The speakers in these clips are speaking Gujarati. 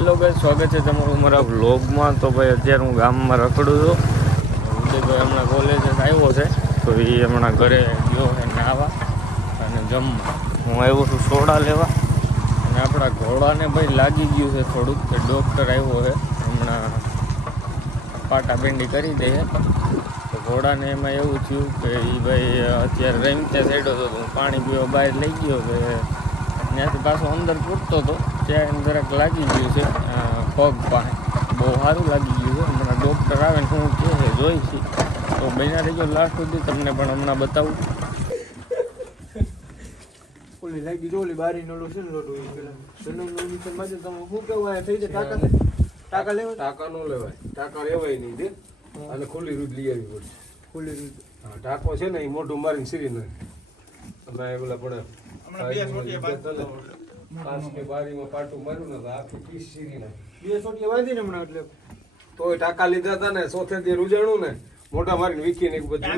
હેલો ગાઈસ, સ્વાગત છે તમારું મારા વ્લોગમાં. તો ભાઈ અત્યારે હું ગામમાં રખડું છું. ઉદયભાઈ હમણાં કોલેજ આવ્યો છે તો એ હમણાં ઘરે ગયો છે નાહવા અને જમવા. હું આવ્યો છું સોડા લેવા અને આપણા ઘોડાને ભાઈ લાગી ગયું છે થોડુંક, કે ડૉક્ટર આવ્યો છે હમણાં પાટાપિંડી કરી દે છે. તો ઘોડાને એમાં એવું થયું કે એ ભાઈ અત્યારે રમતા સાઈડો હતો, હું પાણી પીવા બહાર લઈ ગયો કે ત્યાંથી પાછો અંદર પૂરતો હતો ત્યાં જરાક લાગી ગયું છે પગ પાસે, બહુ સારું લાગી ગયું છે. હમણાં ડૉક્ટર આવે ને હું કહે છે જોઈ છે તો બન્યા રહીજો લાસ્ટ સુધી, તમને પણ હમણાં બતાવું. ઓલી લાગી જો ઓલી બારી નો છે ને લોટો પેલા જન્મ મિશન માં તમે શું કેવું આ થઈ જાય ટાકા લેવાય? ટાકા નો લેવાય, ટાકા લેવાય નહીં દે અને ખુલ્લી રૂટ લઈ આવી પડશે. ખુલ્લી રીતે હા, ટાકો છે ને એ મોટું મારીને સીરી નાખે અને એ પેલા પડે કાચ કે બારીમાં પાટું માર્યું ને તો આખી પીસ સીરી નાખે. બે સોટિયા વાંધી ને હમણાં એટલે તોય ટાકા લીધા હતા ને ચોથે દી રૂજાણું ને મોટા મારીને વીખીને એક બધું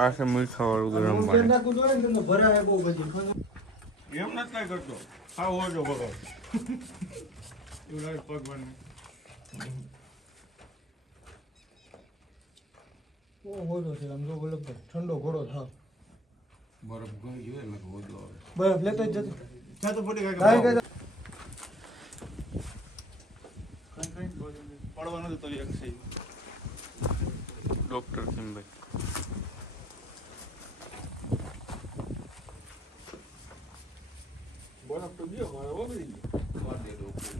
આ છે મીઠા વાળું ગરમ પાણી. નાખું જોઈએ ને તમને ભરાય બહુ બધી એમ નથી કઈ કરતો. હા હોજો બગો એવું લાગે પગવાનું. ઓ હોજો છે આમ જો બોલો ઠંડો ઘોડો થાવ બરફ ગઈ જોઈએ ને વધુ આવે. બરફ લેતો જ જતો ત્યાં તો ફૂટી કાંઈ કાંઈ કાંઈ પડવાનું તો એક છે. ડૉક્ટર સિંહભાઈ બરફ તો ગયો મારે ઓગળી ગયો મારી દે ડોક્ટર.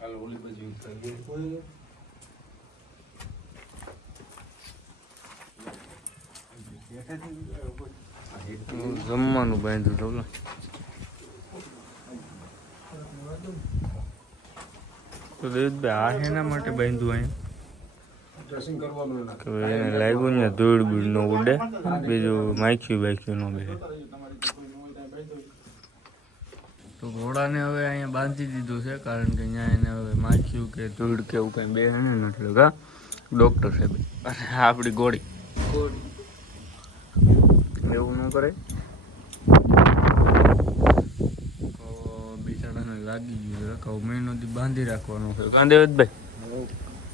હાલ ઓલી બાજુ થઈ ગઈ. જમવાનું બાંધ્યું તો દેવભાઈ આ એના માટે બાંધ્યું અહીંયા ડ્રેસિંગ કરવાનું એના. કે એને લાગ્યું ને ધૂળ બૂળ ન ઉડે, બીજું માખ્યું ન બે. તો ઘોડાને હવે અહીંયા બાંધી દીધું છે, કારણ કે અહીંયા એને હવે માખ્યું કે ધૂળ કે એવું કંઈ બે ને એટલે કા ડૉક્ટર સાહેબ અને આપણી ગોળી એવું ન કરે તો બિચારાને લાગી ગયું છે. કહું મહિનોથી બાંધી રાખવાનું છે કાંદેવતભાઈ,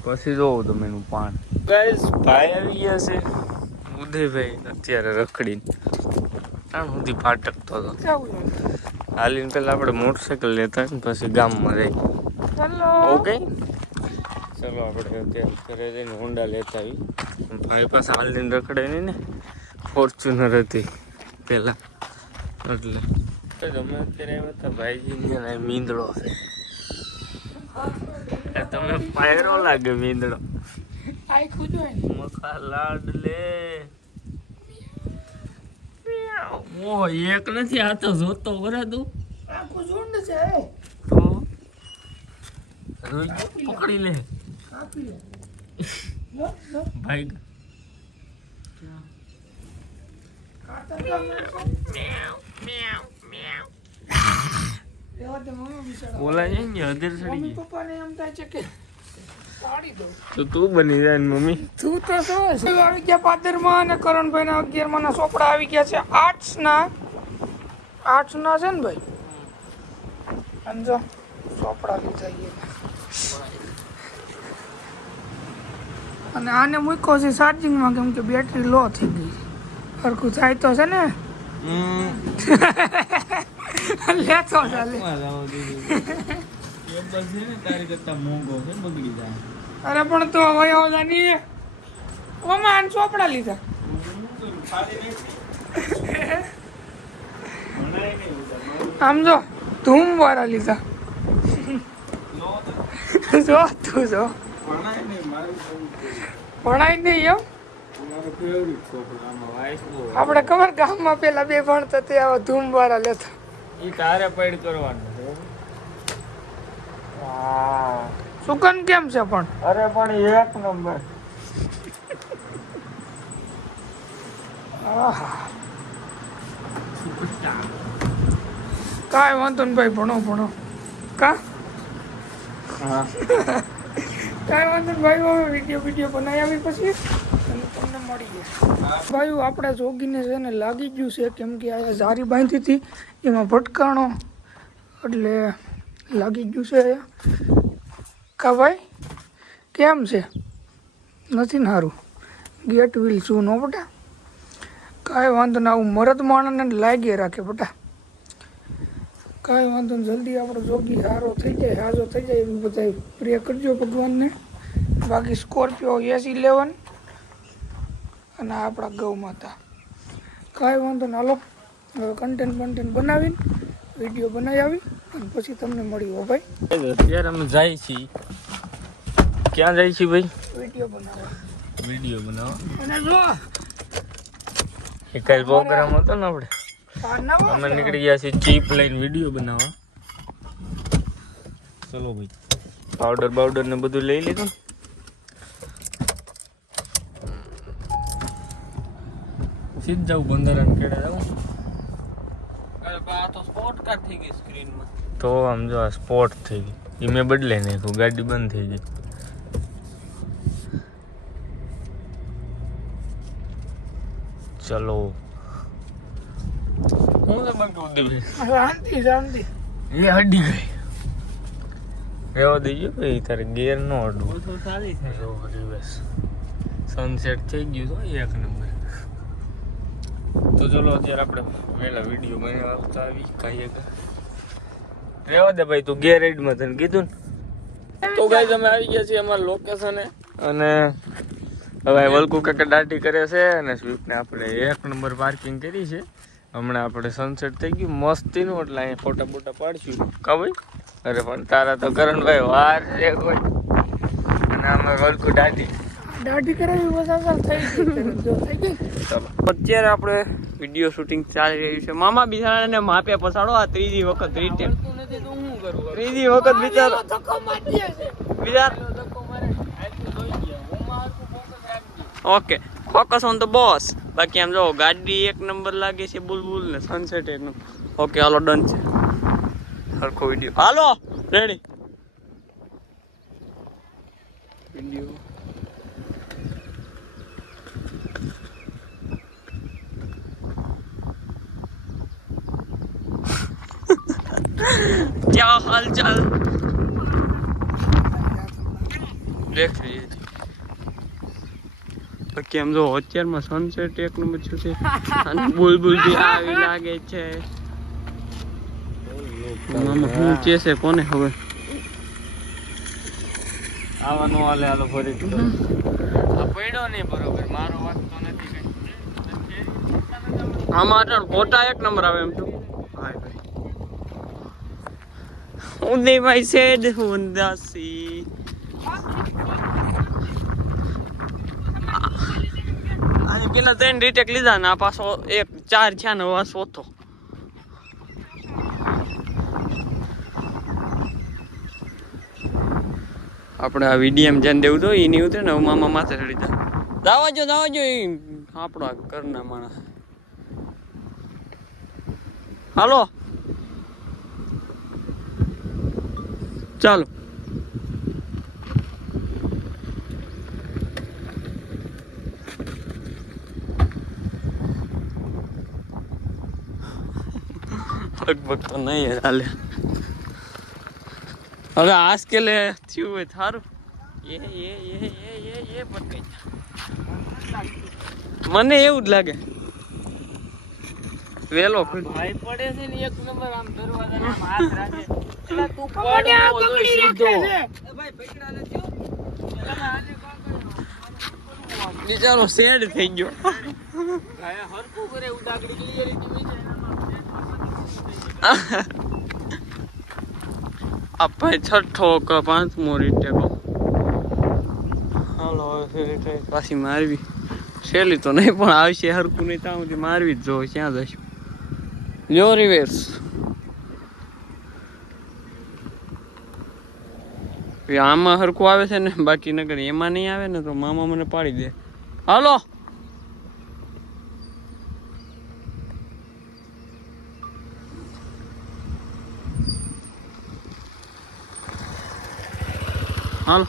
પછી જોવું તમે એનું પાન. ગાઈસ ભાઈ આવી ગયા છે ઉદયભાઈ અત્યારે રખડીને ત્રણ સુધી ફાટકતો હતો. હાલીને પેલા આપણે મોટરસાઇકલ લેતા ને પછી ગામમાં રહી. ઓકે ચલો આપણે અત્યારે ઘરે જઈને હોન્ડા લેતા આવી. ભાઈ પાસે હાલીને રખડે નહીં ને, ફોર્ચ્યુનર હતી પેલા એટલે તમે અત્યારે આવ્યા હતા ભાઈજી મીંદડો છે. તમે પાયરો લાગે મીંદડો. મખા લાડ લે ઓહ એક નથી, આ તો જોતો વરા તું આખું ઝુંડ છે તો રોજ પકડી લે કાપી લે ભાઈ. બોલા છે ને હધેર સડી પપ્પાને એમ થાય છે કે કાઢી દો તો તું બની જાય ને મમ્મી. તું તો શું આવી ગયા પાદરમાં અને કરણભાઈ ના 11માં ના ચોપડા આવી ગયા છે આર્ટ્સ ના છે ને ભાઈ. સમજો ચોપડા લીધા અને આને મૂક્યો છે ચાર્જિંગમાં, કેમ કે બેટરી લો થઈ ગઈ. સરખું થાય તો છે ને લેતો ચાલે. તારી કરતા મોંઘો છે, બગડી જાય. અરે પણ તો વયો જાની ઓમાં ચોપડા લીધા. આમ જો ધૂમ વાળા લીધા. જો તું જો ભણાય નહીં એમ. આપણે ખબર ગામમાં પેલા બે ભણતા તે આવા ધૂમ વાળા લેતા. એ તારે પેડ કરવાનું. સુકન કેમ છે પણ? અરે પણ એક નંબર. કાંઈ વાંધો ને ભાઈ, ભણો કા કાંઈ વાંધો ને ભાઈ. હવે વિડીયો બનાવી આવી પછી અને તમને મળી ગયા ભાઈ આપણે જોગીને છે ને લાગી ગયું છે કેમ કે આ જારી બાંધી હતી એમાં ભટકાણો એટલે લાગી ગયું છે કા ભાઈ કેમ છે નથી ને સારું ગેટ વ્હીલ શું નો બટા કાંઈ વાંધો ના આવું મરદ માણસને લાગી રાખે બટા કાંઈ વાંધો ને જલ્દી આપણો જોગી સારો થઈ જાય હાજો થઈ જાય એવું બધા પ્રે કરજો ભગવાનને બાકી સ્કોર્પિયો S11 અને આપણા ગૌ માતા કાંઈ વાંધો ને હાલો હવે કન્ટેન્ટ બનાવીને વિડીયો બનાવી આવી અને પછી તમને મળી હો ભાઈ અત્યારે અમે જાય છીએ ક્યાં જાય છીએ ભાઈ વિડીયો બનાવવા વિડીયો બનાવવા અને જો એક કાલ પ્રોગ્રામ હતો ને આપણે આ નવો અમે નીકળી ગયા છીએ ચીપ લઈને વિડીયો બનાવવા ચલો ભાઈ પાવડર ને બધું લઈ લીધું ને સીધ જાવ બંધારણ કેડે જાવ આ તો સ્પોટ કાર થઈ ગઈ સ્ક્રીનમાં. તો આમ જો આ સ્પોટ થઈ ગઈ એ મેં બદલે નાખ્યું ગાડી બંધ થઈ ગઈ ચલો હું તો બંધ કરી દઉં શાંતિ એ હડી ગઈ રહેવા દઈએ ભાઈ તારે ગેર નો અડવું તો સારી છે. રિવર્સ સનસેટ થઈ ગયું તો એક નંબર તો ચલો અત્યારે આપણે વહેલા વિડીયો બનાવવા આવતા આવી કાંઈ રહેવા દે ભાઈ તું ગેરેજમાં તને કીધું ને તો ગાઈઝ અમે આવી ગયા છીએ અમારા લોકેશને અને હવે વલકુ કાકા દાટી કરે છે અને સ્વીપને આપણે એક નંબર પાર્કિંગ કરી છે હમણાં આપણે સનસેટ થઈ ગયું મસ્તીનું એટલે અહીંયા ફોટા બોટા પાડશું કા ભાઈ અરે પણ તારા તો કરણભાઈ વાર છે કોઈ અને અમે વલકુ દાટી દાઢી કરાવી બધા થઈ ગઈ જો થઈ ગઈ ચાલો અત્યારે આપણે વિડીયો શૂટિંગ ચાલી રહ્યું છે. મામા બિચારાને માપે પસાડો આ ત્રીજી વખત રીટેક ત્રીજી વખત બિચારો ધક્કો મારી દે છે બિચાર okay focus on the boss. બાકી આમ જો ગાડી એક નંબર લાગે છે બુલબુલ ને સનસેટ એક નંબર. ઓકે હાલો ડન છે સરખો વિડીયો હાલો રેડી વિડીયો क्या हाल चाल देख रही है બાકી એમ જો અત્યારમાં સનસેટ એક નંબર છે અને બુલબુલ બી આવી લાગે છે. મામા શું કે છે કોને ખબર. આવવાનું હાલે હાલો ફરી આ પડ્યો નહીં બરોબર મારો વાત તો નથી કઈ આમાં અટણ ફોટા એક નંબર આવે એમ તો હાય ભાઈ ઉદયભાઈ સેડ ઉદાસી અહીં પેલા 3 રીટેક લીધા ને આ પાછો 4 છે ને હવે ચોથો. આપણે આ વિડીયમ જેને દેવું તો એ નહીં ઉતરે ને મામા માથે ચડી જાય. દાવા જો એ આપણો ઘરના માણસ. હાલો ચાલો લગભગ તો નહીં હાલે. હવે આજ કે લે થયું હોય થારું એ પટકાઈ મને એવું જ લાગે વેલો ભાઈ પડે છે ને એક નંબર આમ દરવાજાને આમ હાથ રાખે એટલે તું કપડિયા કપડી સીધો રાખે છે. ભાઈ પકડા નથી એટલે આને બિચારો સેડ થઈ ગયો. ભાઈ હરકું કરે ઉડાગડી ક્લિયર હતી આપણે છઠ્ઠો કે 5મો રીટેકો હાલો હવે રીટેક પાછી મારવી સહેલી તો નહીં પણ આવશે હરકું નહીં ત્યાં સુધી મારવી જ જો ક્યાં જશું લ્યો રિવેર્સ. આમાં હરકું આવે છે ને બાકી નગર એમાં નહીં આવે ને તો મામા મને પાડી દે. હાલો હાલો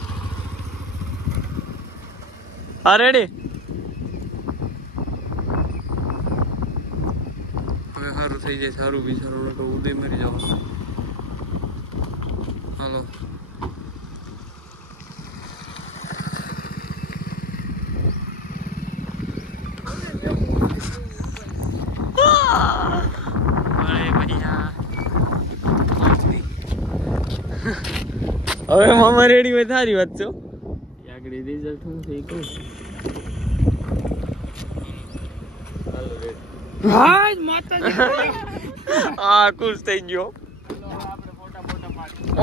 હા રેડી સારું થઈ જાય સારું બિચારું તો ઉદય મરી જવાનું. હાલો હવે મામા રેડી હોય સારી વાત છો. આગળ રિઝલ્ટ શું છે એ કહું. હાય માતાજી. હા ખુશ થઈ ગયો.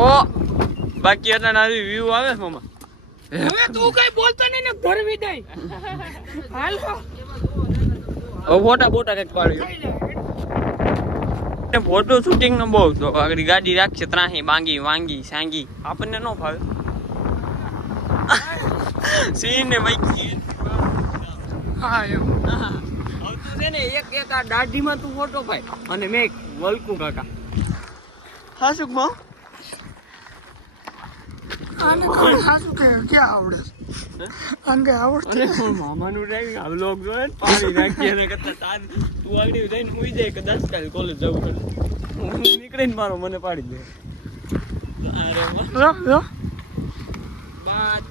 ઓ બાકી હતા નાની વ્યૂ આવે છે મામા. હવે તું કઈ બોલતો નહીં ને ઘર વિદાય. હાલ ફોટા બોટા કઈક પાડ્યો. ફોટો શૂટિંગ નો બહુ તો આગળ ગાડી રાખશે ત્રાહી બાંગી વાંગી સાંગી આપણને ન ફાવે. સીન ને માઈકી હા એમ આવતું છે ને એક એક આ દાઢીમાં તું ફોટો પાય અને મેં વલકુ કાકા હા શું માં આને કોણ સાચું કે ક્યાં આવડે અંગે આવડતું અરે મામાનું ડ્રાઈવિંગ આ વ્લોગ જોયે ને પાડી નાખીએ ને કરતા તાર તું આગળ જઈને હુઈ જાય કે 10 કાલ કોલેજ જવું પડે હું નીકળીને મારો મને પાડી દે. અરે વાહ જો બાત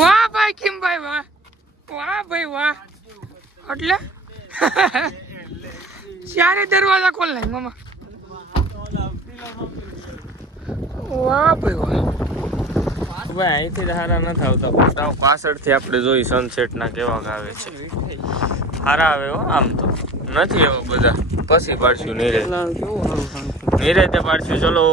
વાહ ભાઈ કિમભાઈ વાહ વાહ ભાઈ વાહ એટલે ચારે દરવાજા ખોલ નાખ મામા. વાહ ભાઈ વાહ. ભાઈ અહીંથી સારા નથી આવતા ફોટા પાછળથી આપણે જોઈ સનસેટ ના કેવા આવે છે. સારા આવે હો આમ તો નથી એવો બધા પછી પાડશું નીરે કેવું સારું નીરે તે પાડશું. ચલો